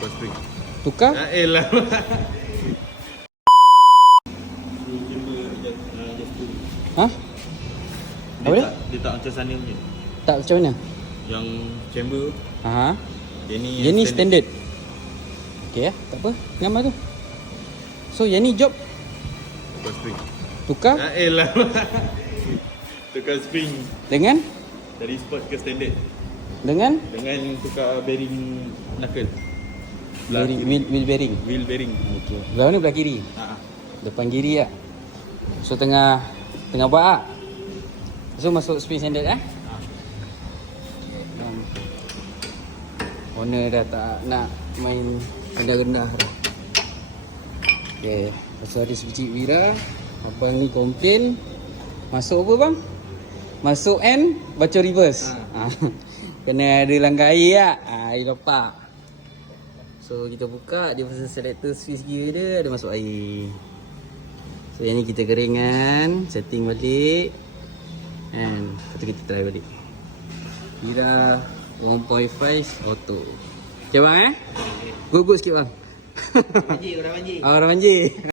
Tukar spring. Tukar? Elah. Ha? Apa dia? Dia tak macam sana punya. Tak macam mana? Yang chamber Ha. yang Yang ni standard. Okey ya, tak apa. Gambar tu. So yang ni job Tukar spring. tukar Elah. Tukar spring dengan dari sport ke standard dengan dengan tukar bearing knuckle. bearing, wheel bearing. Wheel bearing. Okey. Belah mana? Belah kiri. Ha. Depan kiri tak? So tengah buat tak? So masuk spring standard Owner dah tak nak main rendah-rendah dah. Okay, pasal ada sebiji Wira, abang ni komplain. Masuk apa bang? Masuk N, baca reverse. Kena ada langgar air tak? Air lepak. So kita buka, dia pasal selector switch gear dia ada masuk air. So yang ni kita keringkan, setting balik. And lepas tu kita try balik. Wira 1.5 auto. Okay bang Good sikit bang. Manjir, orang manjir. Orang manjir.